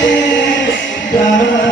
뭐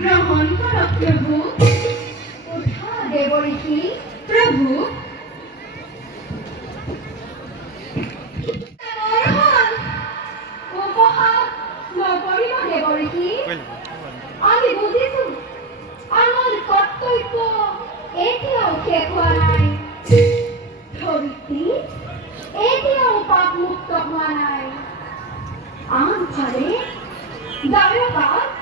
গ্রহণ কর প্রভু। ওঠা দেবরিষি প্রভু। আমি বুঝিছো আমার কর্তব্য নাই। পাপ মুক্ত হোৱা নাই। দ্বাৰকাত ক্ষমতা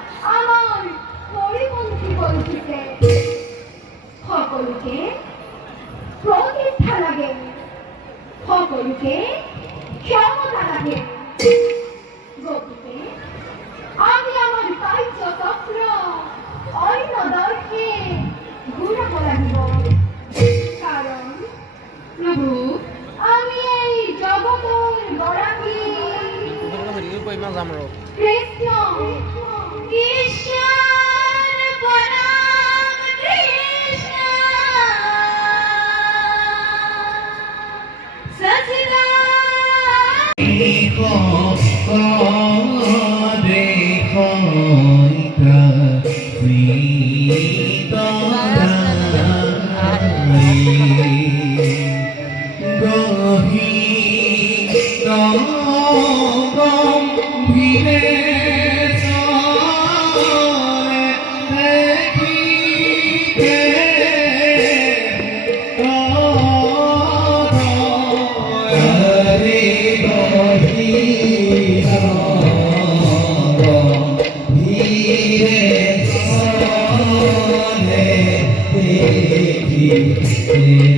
দাদা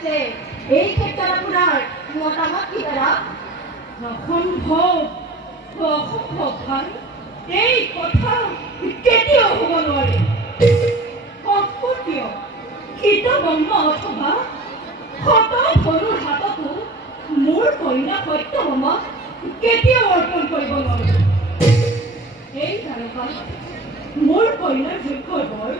বিচাৰিছে এই ক্ষেত্ৰত আপোনাৰ মতামত কি দাদা অসম্ভৱ অসম্ভৱ ভাই এই কথা কেতিয়াও হ'ব নোৱাৰে অস্পতীয় কীটবম্ম অথবা শত ধনুৰ হাততো মোৰ কন্যা সত্যবমা কেতিয়াও অৰ্পণ কৰিব নোৱাৰে এই তাৰকাত মোৰ কন্যাৰ যোগ্য বৰ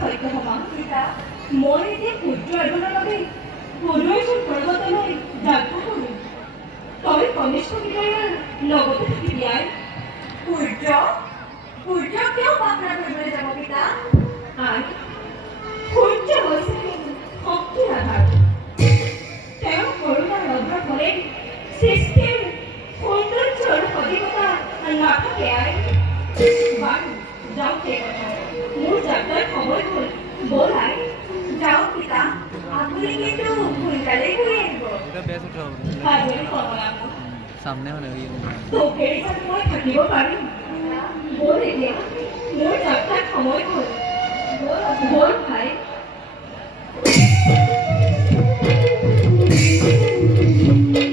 সত্যভামা পিতা মই এতিয়া পুত্ৰ এজনৰ বাবে পদৈচৰ পৰ্বতলৈ যাত্ৰা কৰোঁ তই কনিষ্ঠ বিজয়াৰ লগতে থাকিবি আই সূৰ্য? সূৰ্য কিয় কৰিবলৈ যাব পিতা I thumbnail này yêu Một kỹ sách mối thật nhiều bệnh Mối địa điểm Mối tập cách và mối người Mối phải うん。